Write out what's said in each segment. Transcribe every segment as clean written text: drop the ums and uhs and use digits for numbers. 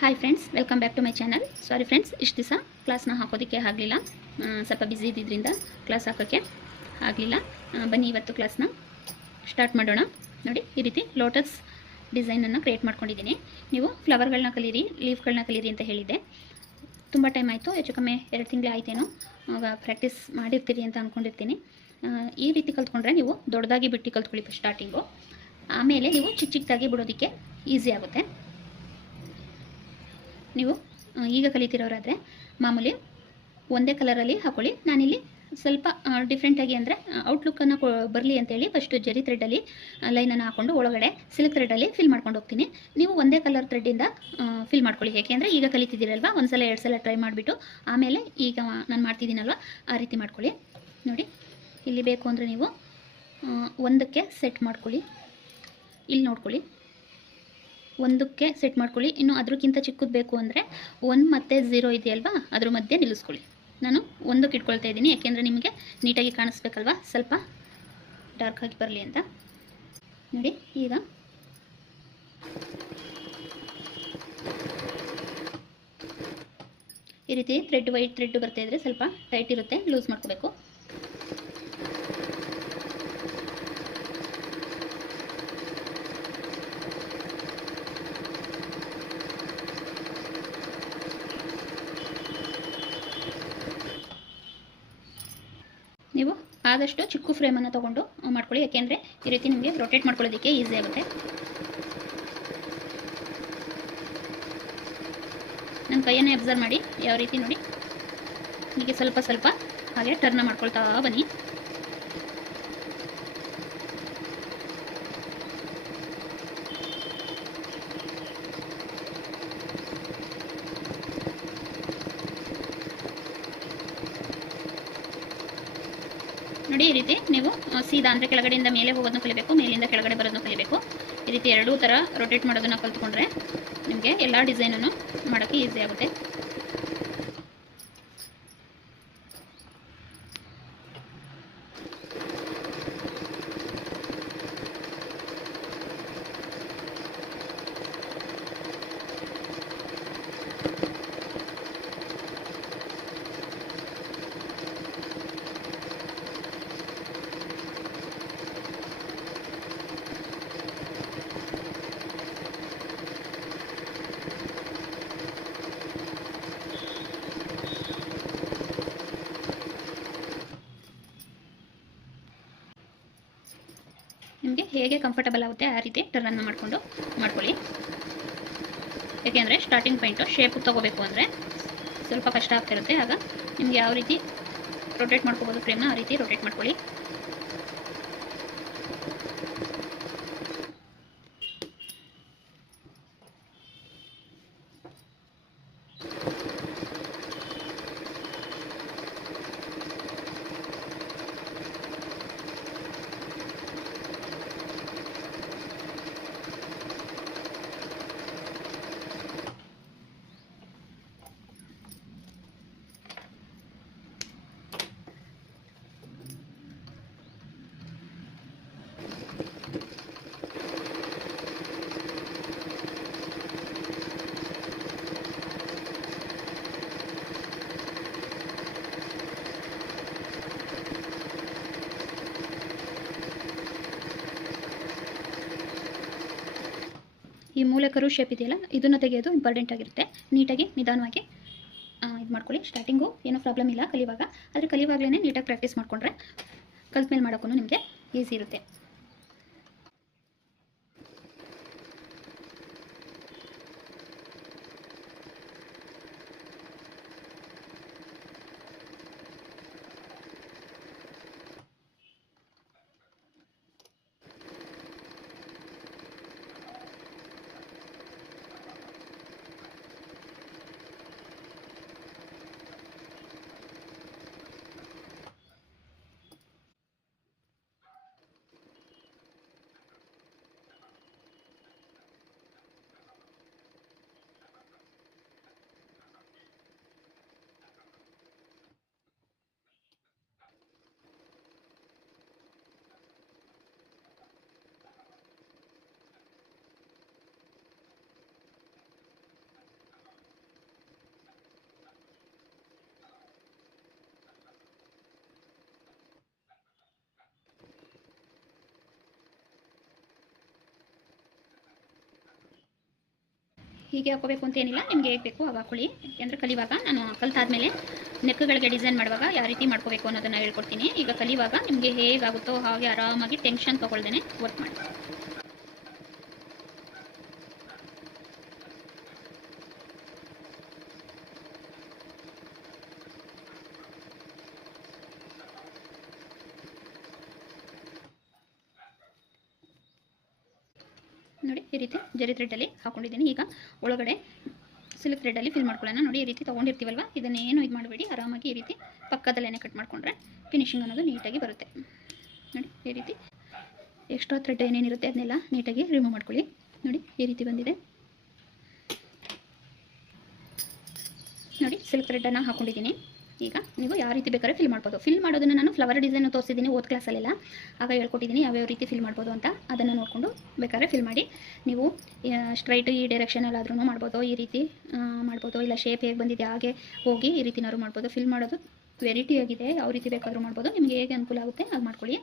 Hi friends, welcome back to my channel. Sorry friends, ಇಷ್ಟು ದಿವಸ ಕ್ಲಾಸ್ನ ಹಾಕೋದಕ್ಕೆ ಆಗಲಿಲ್ಲ. ಸ್ವಲ್ಪ ಬ್ಯುಸಿ ಇದ್ದಿದ್ದರಿಂದ ಕ್ಲಾಸ್ ಹಾಕೋಕ್ಕೆ ಆಗಲಿಲ್ಲ. ಬನ್ನಿ ಇವತ್ತು ಕ್ಲಾಸ್ನ ಸ್ಟಾರ್ಟ್ ಮಾಡೋಣ. ನೋಡಿ, ಈ ರೀತಿ ಲೋಟಸ್ ಡಿಸೈನನ್ನು ಕ್ರಿಯೇಟ್ ಮಾಡ್ಕೊಂಡಿದ್ದೀನಿ. ನೀವು ಫ್ಲವರ್ಗಳನ್ನ ಕಲೀರಿ, ಲೀಫ್ಗಳನ್ನ ಕಲೀರಿ ಅಂತ ಹೇಳಿದ್ದೆ. ತುಂಬ ಟೈಮ್ ಆಯಿತು, ಹೆಚ್ಚು ಕಮ್ಮಿ 2 ತಿಂಗಳು ಆಯ್ತೇನೋ. ಆಗ ಪ್ರಾಕ್ಟೀಸ್ ಮಾಡಿರ್ತೀರಿ ಅಂತ ಅಂದ್ಕೊಂಡಿರ್ತೀನಿ. ಈ ರೀತಿ ಕಲ್ತ್ಕೊಂಡ್ರೆ ನೀವು ದೊಡ್ಡದಾಗಿ ಬಿಟ್ಟು ಕಲ್ತ್ಕೊಳ್ಳಿ ಸ್ಟಾರ್ಟಿಂಗು. ಆಮೇಲೆ ನೀವು ಚಿಕ್ಕ ಚಿಕ್ಕದಾಗಿ ಬಿಡೋದಕ್ಕೆ ಈಸಿ ಆಗುತ್ತೆ. ನೀವು ಈಗ ಕಲಿತಿರೋರಾದರೆ ಮಾಮೂಲಿ ಒಂದೇ ಕಲರಲ್ಲಿ ಹಾಕೊಳ್ಳಿ. ನಾನಿಲ್ಲಿ ಸ್ವಲ್ಪ ಡಿಫ್ರೆಂಟಾಗಿ ಅಂದರೆ ಔಟ್ಲುಕ್ಕನ್ನು ಬರಲಿ ಅಂತೇಳಿ ಫಸ್ಟು ಜರಿ ಥ್ರೆಡ್ಡಲ್ಲಿ ಲೈನನ್ನು ಹಾಕ್ಕೊಂಡು ಒಳಗಡೆ ಸಿಲ್ಕ್ ಥ್ರೆಡ್ಡಲ್ಲಿ ಫಿಲ್ ಮಾಡ್ಕೊಂಡು ಹೋಗ್ತೀನಿ. ನೀವು ಒಂದೇ ಕಲರ್ ಥ್ರೆಡ್ಡಿಂದ ಫಿಲ್ ಮಾಡ್ಕೊಳ್ಳಿ. ಏಕೆಂದರೆ ಈಗ ಕಲಿತಿದ್ದೀರಲ್ವ, ಒಂದು ಸಲ 2 ಸಲ ಟ್ರೈ ಮಾಡಿಬಿಟ್ಟು ಆಮೇಲೆ ಈಗ ನಾನು ಮಾಡ್ತಿದ್ದೀನಲ್ವ ಆ ರೀತಿ ಮಾಡ್ಕೊಳ್ಳಿ. ನೋಡಿ, ಇಲ್ಲಿ ಬೇಕು ಅಂದರೆ ನೀವು ಒಂದಕ್ಕೆ ಸೆಟ್ ಮಾಡ್ಕೊಳ್ಳಿ. ಇಲ್ಲಿ ನೋಡ್ಕೊಳ್ಳಿ, ಒಂದಕ್ಕೆ ಸೆಟ್ ಮಾಡ್ಕೊಳ್ಳಿ. ಇನ್ನು ಅದಕ್ಕಿಂತ ಚಿಕ್ಕದು ಬೇಕು ಅಂದರೆ 1 ಮತ್ತು 0 ಇದೆಯಲ್ವಾ, ಅದ್ರ ಮಧ್ಯೆ ನಿಲ್ಲಿಸ್ಕೊಳ್ಳಿ. ನಾನು 1ಕ್ಕೆ ಇಟ್ಕೊಳ್ತಾ ಇದ್ದೀನಿ, ಯಾಕೆಂದರೆ ನಿಮಗೆ ನೀಟಾಗಿ ಕಾಣಿಸ್ಬೇಕಲ್ವ, ಸ್ವಲ್ಪ ಡಾರ್ಕ್ ಆಗಿ ಬರಲಿ ಅಂತ. ನೋಡಿ, ಈಗ ಈ ರೀತಿ ಥ್ರೆಡ್, ವೈಟ್ ಥ್ರೆಡ್ ಬರ್ತಾ ಇದ್ದರೆ ಸ್ವಲ್ಪ ಟೈಟ್ ಇರುತ್ತೆ, ಲೂಸ್ ಮಾಡ್ಕೋಬೇಕು. ನೀವು ಆದಷ್ಟು ಚಿಕ್ಕ ಫ್ರೇಮನ್ನು ತೊಗೊಂಡು ಮಾಡ್ಕೊಳ್ಳಿ, ಯಾಕೆಂದರೆ ಈ ರೀತಿ ನಿಮಗೆ ರೊಟೇಟ್ ಮಾಡ್ಕೊಳ್ಳೋದಕ್ಕೆ ಈಸಿ ಆಗುತ್ತೆ. ನನ್ನ ಕೈಯನ್ನೇ ಅಬ್ಸರ್ವ್ ಮಾಡಿ, ಯಾವ ರೀತಿ ನೋಡಿ, ಹೀಗೆ ಸ್ವಲ್ಪ ಸ್ವಲ್ಪ ಹಾಗೆ ಟರ್ನ್ ಮಾಡ್ಕೊಳ್ತಾ ಬನ್ನಿ. ನೋಡಿ, ಈ ರೀತಿ ನೀವು ಸೀದಾ ಅಂದರೆ ಕೆಳಗಡೆಯಿಂದ ಮೇಲೆ ಹೋಗೋದನ್ನು ಕಲಿಬೇಕು, ಮೇಲಿಂದ ಕೆಳಗಡೆ ಬರೋದನ್ನು ಕಲಿಬೇಕು. ಈ ರೀತಿ ಎರಡೂ ಥರ ರೊಟೇಟ್ ಮಾಡೋದನ್ನು ಕಲ್ತ್ಕೊಂಡ್ರೆ ನಿಮಗೆ ಎಲ್ಲ ಡಿಸೈನನ್ನು ಮಾಡೋಕ್ಕೆ ಈಸಿ ಆಗುತ್ತೆ. ನಿಮಗೆ ಹೇಗೆ ಕಂಫರ್ಟಬಲ್ ಆಗುತ್ತೆ ಆ ರೀತಿ ಟರ್ನ್ ಮಾಡಿಕೊಂಡು ಮಾಡ್ಕೊಳ್ಳಿ. ಯಾಕೆಂದರೆ ಸ್ಟಾರ್ಟಿಂಗ್ ಪಾಯಿಂಟು ಶೇಪ್ ತೊಗೋಬೇಕು ಅಂದರೆ ಸ್ವಲ್ಪ ಕಷ್ಟ ಆಗ್ತಿರುತ್ತೆ. ಆಗ ನಿಮಗೆ ಯಾವ ರೀತಿ ರೊಟೇಟ್ ಮಾಡ್ಕೋಬೋದು ಫ್ರೇಮ್ನ, ಆ ರೀತಿ ರೊಟೇಟ್ ಮಾಡ್ಕೊಳ್ಳಿ. ಈ ಮೂಲೆಕರು ಶೇಪ್ ಇದೆಯಲ್ಲ, ಇದನ್ನು ತೆಗೆಯೋದು ಇಂಪಾರ್ಟೆಂಟ್ ಆಗಿರುತ್ತೆ. ನೀಟಾಗಿ ನಿಧಾನವಾಗಿ ಇದು ಮಾಡ್ಕೊಳ್ಳಿ. ಸ್ಟಾರ್ಟಿಂಗು ಏನೂ ಪ್ರಾಬ್ಲಮ್ ಇಲ್ಲ ಕಲಿಯುವಾಗ, ಆದರೆ ಕಲಿಯುವಾಗಲೇ ನೀಟಾಗಿ ಪ್ರಾಕ್ಟೀಸ್ ಮಾಡಿಕೊಂಡ್ರೆ ಕಲ್ತ ಮೇಲೆ ಮಾಡೋಕ್ಕೂ ನಿಮಗೆ ಈಸಿ ಇರುತ್ತೆ. ಹೀಗೆ ಹಾಕೋಬೇಕು ಅಂತ ಏನಿಲ್ಲ, ನಿಮಗೆ ಹೇಗೆ ಬೇಕು ಆಗ ಹಾಕೊಳ್ಳಿ. ಯಾಕೆಂದರೆ ಕಲಿಯುವಾಗ ನಾನು ಕಲಿತಾದ್ಮೇಲೆ ನೆಕ್ಗಳಿಗೆ ಡಿಸೈನ್ ಮಾಡುವಾಗ ಯಾವ ರೀತಿ ಮಾಡ್ಕೋಬೇಕು ಅನ್ನೋದನ್ನು ಹೇಳ್ಕೊಡ್ತೀನಿ. ಈಗ ಕಲಿಯುವಾಗ ನಿಮಗೆ ಹೇಗಾಗುತ್ತೋ ಹಾಗೆ ಆರಾಮಾಗಿ ಟೆನ್ಷನ್ ತೊಗೊಳ್ದೇನೆ ವರ್ಕ್ ಮಾಡಿ. ನೋಡಿ ಈ ರೀತಿ ಜರಿ ಥ್ರೆಡ್ಡಲ್ಲಿ ಹಾಕೊಂಡಿದ್ದೀನಿ. ಈಗ ಒಳಗಡೆ ಸಿಲ್ಕ್ ಥ್ರೆಡ್ಡಲ್ಲಿ ಫಿಲ್ ಮಾಡ್ಕೊಳ್ಳೋಣ. ನೋಡಿ ಈ ರೀತಿ ತೊಗೊಂಡಿರ್ತೀವಲ್ವ, ಇದನ್ನೇನು ಇದು ಮಾಡಬೇಡಿ, ಆರಾಮಾಗಿ ಈ ರೀತಿ ಪಕ್ಕದಲ್ಲೇ ಕಟ್ ಮಾಡಿಕೊಂಡ್ರೆ ಫಿನಿಶಿಂಗ್ ಅನ್ನೋದು ನೀಟಾಗಿ ಬರುತ್ತೆ. ನೋಡಿ ಈ ರೀತಿ ಎಕ್ಸ್ಟ್ರಾ ಥ್ರೆಡ್ ಏನೇನಿರುತ್ತೆ ಅದನ್ನೆಲ್ಲ ನೀಟಾಗಿ ರಿಮೂವ್ ಮಾಡ್ಕೊಳ್ಳಿ. ನೋಡಿ ಈ ರೀತಿ ಬಂದಿದೆ. ನೋಡಿ ಸಿಲ್ಕ್ ಥ್ರೆಡ್ಡನ್ನು ಹಾಕೊಂಡಿದ್ದೀನಿ. ಈಗ ನೀವು ಯಾವ ರೀತಿ ಬೇಕಾದ್ರೆ ಫಿಲ್ ಮಾಡ್ಬೋದು. ಫಿಲ್ ಮಾಡೋದನ್ನು ನಾನು ಫ್ಲವರ್ ಡಿಸೈನ್ ತೋರಿಸಿದ್ದೀನಿ ಓದ್ ಕ್ಲಾಸಲ್ಲೆಲ್ಲ, ಆಗ ಹೇಳ್ಕೊಟ್ಟಿದ್ದೀನಿ ಯಾವ್ಯಾವ ರೀತಿ ಫಿಲ್ ಮಾಡ್ಬೋದು ಅಂತ. ಅದನ್ನು ನೋಡಿಕೊಂಡು ಬೇಕಾದ್ರೆ ಫಿಲ್ ಮಾಡಿ. ನೀವು ಸ್ಟ್ರೈಟ್ ಈ ಡೈರೆಕ್ಷನಲ್ಲಾದ್ರೂ ಮಾಡ್ಬೋದು, ಈ ರೀತಿ ಮಾಡ್ಬೋದು, ಇಲ್ಲ ಶೇಪ್ ಹೇಗೆ ಬಂದಿದೆ ಹಾಗೆ ಹೋಗಿ ಈ ರೀತಿನಾದ್ರು ಮಾಡ್ಬೋದು. ಫಿಲ್ ಮಾಡೋದು ವೆರೈಟಿ ಆಗಿದೆ, ಯಾವ ರೀತಿ ಬೇಕಾದರೂ ಮಾಡ್ಬೋದು. ನಿಮಗೆ ಹೇಗೆ ಅನುಕೂಲ ಆಗುತ್ತೆ ಹಾಗೆ ಮಾಡ್ಕೊಳ್ಳಿ.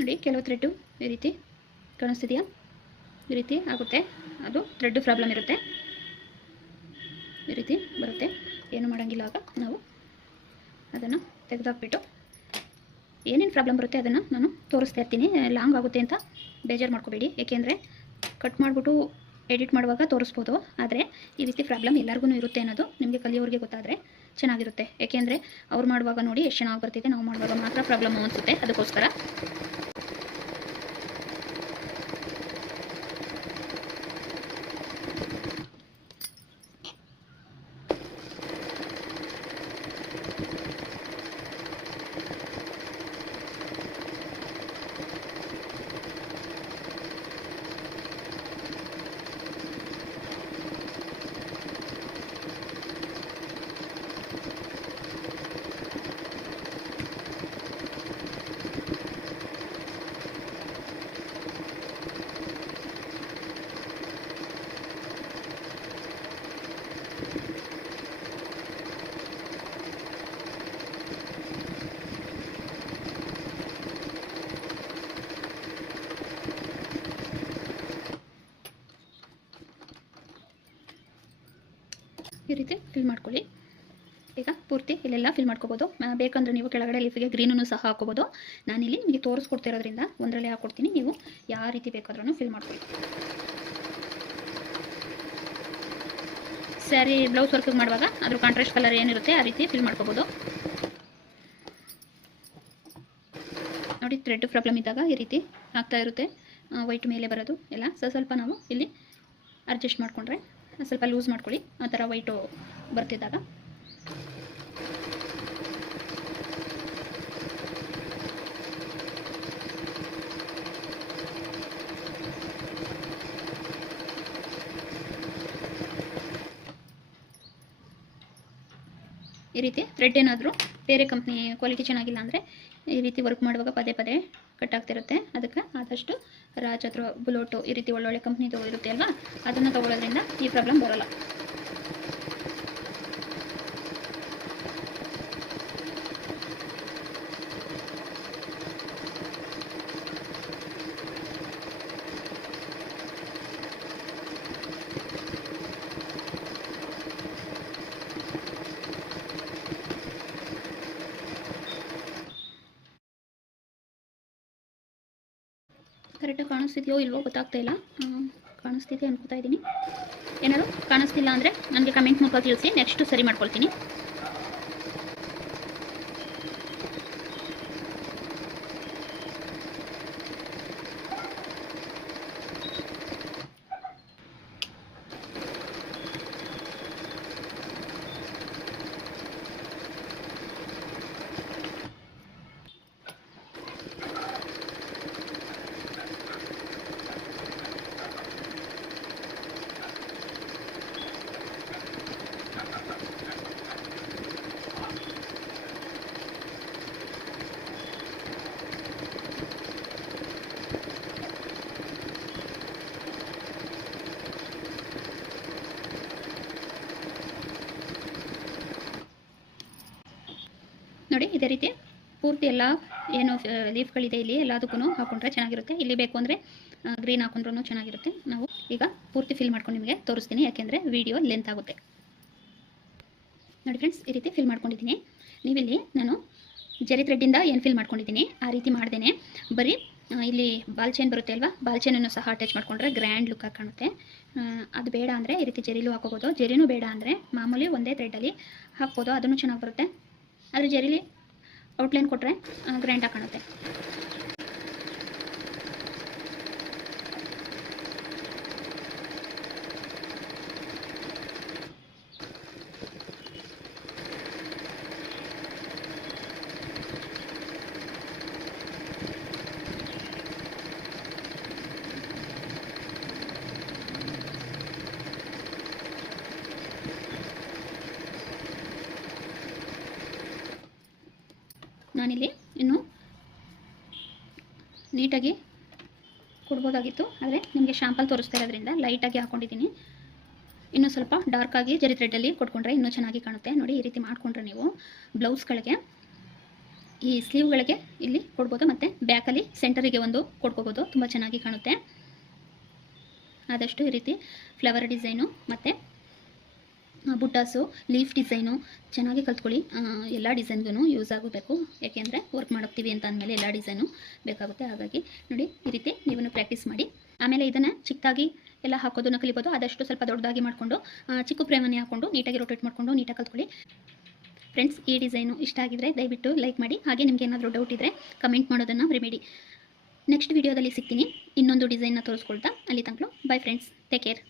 ನೋಡಿ ಕೆಲವು ಥ್ರೆಡ್ಡು ಈ ರೀತಿ ಕಾಣಿಸ್ತಿದೆಯಾ, ಈ ರೀತಿ ಆಗುತ್ತೆ. ಅದು ಥ್ರೆಡ್ ಪ್ರಾಬ್ಲಮ್ ಇರುತ್ತೆ, ಈ ರೀತಿ ಬರುತ್ತೆ. ಏನು ಮಾಡೋಂಗಿಲ್ಲ. ಆಗ ನಾವು ಅದನ್ನು ತೆಗೆದಾಕ್ಬಿಟ್ಟು ಏನೇನು ಪ್ರಾಬ್ಲಮ್ ಬರುತ್ತೆ ಅದನ್ನು ನಾನು ತೋರಿಸ್ತಾ ಇರ್ತೀನಿ. ಲಾಂಗ್ ಆಗುತ್ತೆ ಅಂತ ಬೇಜಾರು ಮಾಡ್ಕೋಬೇಡಿ, ಏಕೆಂದರೆ ಕಟ್ ಮಾಡಿಬಿಟ್ಟು ಎಡಿಟ್ ಮಾಡುವಾಗ ತೋರಿಸ್ಬೋದು. ಆದರೆ ಈ ರೀತಿ ಪ್ರಾಬ್ಲಮ್ ಎಲ್ಲರಿಗೂ ಇರುತ್ತೆ ಅನ್ನೋದು ನಿಮಗೆ ಕಲಿಯೋರಿಗೆ ಗೊತ್ತಾದರೆ ಚೆನ್ನಾಗಿರುತ್ತೆ. ಏಕೆಂದರೆ ಅವ್ರು ಮಾಡುವಾಗ ನೋಡಿ ಎಷ್ಟು ಚೆನ್ನಾಗಿ ಬರ್ತಿದೆ, ನಾವು ಮಾಡುವಾಗ ಮಾತ್ರ ಪ್ರಾಬ್ಲಮ್ ಅನಿಸುತ್ತೆ. ಅದಕ್ಕೋಸ್ಕರ ಈ ರೀತಿ ಫಿಲ್ ಮಾಡ್ಕೊಳ್ಳಿ. ಈಗ ಪೂರ್ತಿ ಇಲ್ಲೆಲ್ಲ ಫಿಲ್ ಮಾಡ್ಕೋಬೋದು. ಬೇಕಂದರೆ ನೀವು ಕೆಳಗಡೆ ಲೀಫಿಗೆ ಗ್ರೀನನ್ನು ಸಹ ಹಾಕೋಬೋದು. ನಾನಿಲ್ಲಿ ನಿಮಗೆ ತೋರಿಸ್ಕೊಡ್ತಿರೋದ್ರಿಂದ ಒಂದರಲ್ಲೇ ಹಾಕ್ಕೊಡ್ತೀನಿ, ನೀವು ಯಾವ ರೀತಿ ಬೇಕಾದ್ರೂ ಫಿಲ್ ಮಾಡ್ಕೊಳ್ಳಿ. ಸ್ಯಾರಿ ಬ್ಲೌಸ್ ವರ್ಕ್ ಮಾಡುವಾಗ ಅದ್ರ ಕಾಂಟ್ರಾಸ್ಟ್ ಕಲರ್ ಏನಿರುತ್ತೆ ಆ ರೀತಿ ಫಿಲ್ ಮಾಡ್ಕೋಬೋದು. ನೋಡಿ ಥ್ರೆಡ್ ಪ್ರಾಬ್ಲಮ್ ಇದ್ದಾಗ ಈ ರೀತಿ ಆಗ್ತಾ ಇರುತ್ತೆ, ವೈಟ್ ಮೇಲೆ ಬರೋದು ಎಲ್ಲ. ಸ್ವಲ್ಪ ನಾವು ಇಲ್ಲಿ ಅಡ್ಜಸ್ಟ್ ಮಾಡಿಕೊಂಡ್ರೆ ಸ್ವಲ್ಪ ಲೂಸ್ ಮಾಡ್ಕೊಳ್ಳಿ, ಆ ಥರ ವೈಟು ಬರ್ತಿದ್ದಾಗ. ಈ ರೀತಿ ಥ್ರೆಡ್ ಏನಾದರೂ ಬೇರೆ ಕಂಪ್ನಿ ಕ್ವಾಲಿಟಿ ಚೆನ್ನಾಗಿಲ್ಲ ಅಂದರೆ ಈ ರೀತಿ ವರ್ಕ್ ಮಾಡುವಾಗ ಪದೇ ಪದೇ ಕಟ್ ಆಗ್ತಿರುತ್ತೆ. ಅದಕ್ಕೆ ಆದಷ್ಟು ರಾಜ್ ಅಥವಾ ಬುಲೋಟು ಈ ರೀತಿ ಒಳ್ಳೊಳ್ಳೆ ಕಂಪ್ನಿದು ಇರುತ್ತೆ ಅಲ್ವಾ, ಅದನ್ನು ತೊಗೊಳ್ಳೋದ್ರಿಂದ ಈ ಪ್ರಾಬ್ಲಮ್ ಬರೋಲ್ಲ. ಕರೆಕ್ಟಾಗಿ ಕಾಣಿಸ್ತಿದೆಯೋ ಇಲ್ವೋ ಗೊತ್ತಾಗ್ತಾ ಇಲ್ಲ. ಕಾಣಿಸ್ತಿದೆ ಅನ್ಕೋತಾ ಇದ್ದೀನಿ. ಏನಾದ್ರು ಕಾಣಿಸ್ತಿಲ್ಲ ಅಂದರೆ ನನಗೆ ಕಮೆಂಟ್ ಮೂಲಕ ತಿಳಿಸಿ, ನೆಕ್ಸ್ಟ್ ಸರಿ ಮಾಡ್ಕೊಳ್ತೀನಿ. ನೋಡಿ ಇದೇ ರೀತಿ ಪೂರ್ತಿ ಎಲ್ಲ ಏನು ಲೀಫ್ಗಳಿದೆ ಇಲ್ಲಿ ಎಲ್ಲದಕ್ಕೂ ಹಾಕೊಂಡ್ರೆ ಚೆನ್ನಾಗಿರುತ್ತೆ. ಇಲ್ಲಿ ಬೇಕು ಅಂದರೆ ಗ್ರೀನ್ ಹಾಕೊಂಡ್ರೂ ಚೆನ್ನಾಗಿರುತ್ತೆ. ನಾವು ಈಗ ಪೂರ್ತಿ ಫಿಲ್ ಮಾಡ್ಕೊಂಡು ನಿಮಗೆ ತೋರಿಸ್ತೀನಿ, ಯಾಕೆಂದರೆ ವಿಡಿಯೋ ಲೆಂತ್ ಆಗುತ್ತೆ. ನೋಡಿ ಫ್ರೆಂಡ್ಸ್, ಈ ರೀತಿ ಫಿಲ್ ಮಾಡ್ಕೊಂಡಿದ್ದೀನಿ. ನೀವಿಲ್ಲಿ ನಾನು ಜರಿ ಥ್ರೆಡ್ಡಿಂದ ಏನು ಫಿಲ್ ಮಾಡ್ಕೊಂಡಿದ್ದೀನಿ ಆ ರೀತಿ ಮಾಡ್ದೇನೆ ಬರೀ ಇಲ್ಲಿ ಬಾಲ್ ಚೈನ್ ಬರುತ್ತೆ ಅಲ್ವಾ, ಬಾಲ್ ಚೈನನ್ನು ಸಹ ಅಟ್ಯಾಚ್ ಮಾಡ್ಕೊಂಡ್ರೆ ಗ್ರ್ಯಾಂಡ್ ಲುಕ್ ಆಗಿ ಕಾಣುತ್ತೆ. ಅದು ಬೇಡ ಅಂದರೆ ಈ ರೀತಿ ಜರಿಲೂ ಹಾಕೋಬೋದು. ಜರಿನೂ ಬೇಡ ಅಂದರೆ ಮಾಮೂಲಿ ಒಂದೇ ಥ್ರೆಡ್ಡಲ್ಲಿ ಹಾಕ್ಬೋದು, ಅದನ್ನು ಚೆನ್ನಾಗಿ ಬರುತ್ತೆ. ಆದರೆ ಜರಿಲಿ ಔಟ್ಲೈನ್ ಕೊಟ್ಟರೆ ಗ್ರ್ಯಾಂಡಾಗಿ ಕಾಣುತ್ತೆ. ನಾನಿಲ್ಲಿ ಇನ್ನೂ ನೀಟಾಗಿ ಕೊಡ್ಬೋದಾಗಿತ್ತು, ಆದರೆ ನಿಮಗೆ ಶಾಂಪಲ್ ತೋರಿಸ್ತಾ ಇರೋದ್ರಿಂದ ಲೈಟಾಗಿ ಹಾಕ್ಕೊಂಡಿದ್ದೀನಿ. ಇನ್ನೂ ಸ್ವಲ್ಪ ಡಾರ್ಕಾಗಿ ಜರಿ ಥ್ರೆಡ್ಡಲ್ಲಿ ಕೊಟ್ಕೊಂಡ್ರೆ ಇನ್ನೂ ಚೆನ್ನಾಗಿ ಕಾಣುತ್ತೆ. ನೋಡಿ ಈ ರೀತಿ ಮಾಡಿಕೊಂಡ್ರೆ ನೀವು ಬ್ಲೌಸ್ಗಳಿಗೆ ಈ ಸ್ಲೀವ್ಗಳಿಗೆ ಇಲ್ಲಿ ಕೊಡ್ಬೋದು, ಮತ್ತು ಬ್ಯಾಕಲ್ಲಿ ಸೆಂಟರಿಗೆ ಒಂದು ಕೊಡ್ಕೋಬೋದು, ತುಂಬ ಚೆನ್ನಾಗಿ ಕಾಣುತ್ತೆ. ಆದಷ್ಟು ಈ ರೀತಿ ಫ್ಲವರ್ ಡಿಸೈನು ಮತ್ತು ಬುಟ್ಟಾಸು ಲೀಫ್ ಡಿಸೈನು ಚೆನ್ನಾಗಿ ಕಲ್ತ್ಕೊಳ್ಳಿ. ಎಲ್ಲ ಡಿಸೈನ್ಗೂ ಯೂಸ್ ಆಗಬೇಕು, ಯಾಕೆಂದರೆ ವರ್ಕ್ ಮಾಡೋಗ್ತೀವಿ ಅಂತ ಅಂದಮೇಲೆ ಎಲ್ಲ ಡಿಸೈನು ಬೇಕಾಗುತ್ತೆ. ಹಾಗಾಗಿ ನೋಡಿ ಈ ರೀತಿ ನೀವು ಪ್ರಾಕ್ಟೀಸ್ ಮಾಡಿ. ಆಮೇಲೆ ಇದನ್ನು ಚಿಕ್ಕದಾಗಿ ಎಲ್ಲ ಹಾಕೋದನ್ನು ಕಲಿಬೋದು. ಆದಷ್ಟು ಸ್ವಲ್ಪ ದೊಡ್ಡದಾಗಿ ಮಾಡಿಕೊಂಡು ಚಿಕ್ಕ ಫ್ರೇಮನ್ನೇ ಹಾಕ್ಕೊಂಡು ನೀಟಾಗಿ ರೊಟೇಟ್ ಮಾಡಿಕೊಂಡು ನೀಟಾಗಿ ಕಲ್ತ್ಕೊಳ್ಳಿ. ಫ್ರೆಂಡ್ಸ್, ಈ ಡಿಸೈನು ಇಷ್ಟ ಆಗಿದ್ದರೆ ದಯವಿಟ್ಟು ಲೈಕ್ ಮಾಡಿ. ಹಾಗೆ ನಿಮಗೆ ಏನಾದರೂ ಡೌಟ್ ಇದ್ದರೆ ಕಮೆಂಟ್ ಮಾಡೋದನ್ನು ಮರಿಬೇಡಿ. ನೆಕ್ಸ್ಟ್ ವಿಡಿಯೋದಲ್ಲಿ ಸಿಗ್ತೀನಿ ಇನ್ನೊಂದು ಡಿಸೈನ್ನ ತೋರಿಸ್ಕೊಳ್ತಾ. ಅಲ್ಲಿ ತನಕ ಬೈ ಫ್ರೆಂಡ್ಸ್, ಟೇಕ್ ಕೇರ್.